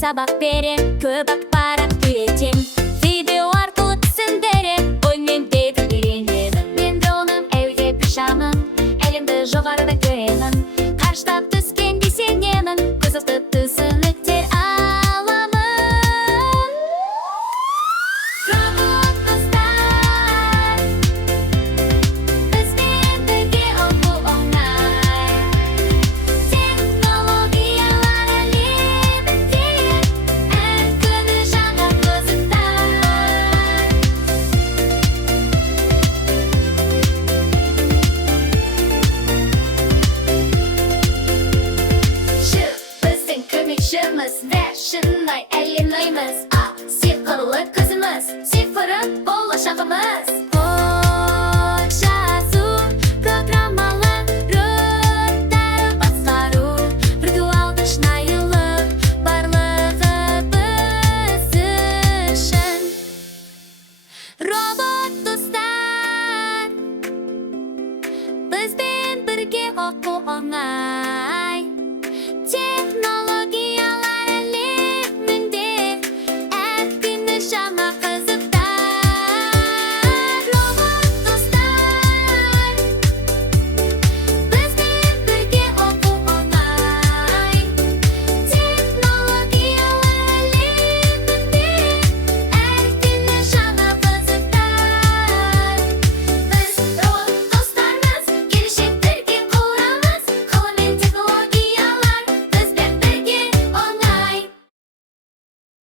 сабақ берем, көп ақпарат үйретем. Видео арқылы түсіндірем, оймен деп үйренемін. Мен дроным, әуеде пішамын, әлемді жоғарыда көремін. Қарыштап түскенде сенемін, қызықты түсініктер аламын. Робот достар, бізбен бірге оқу оңай. Технологиялар әлемінде, әр күні жаңа қызықтар. Біздің көмекшіміз, вә шынай әлемнаймыз. Сиқырлы көзіміз, сифыры болашағымыз.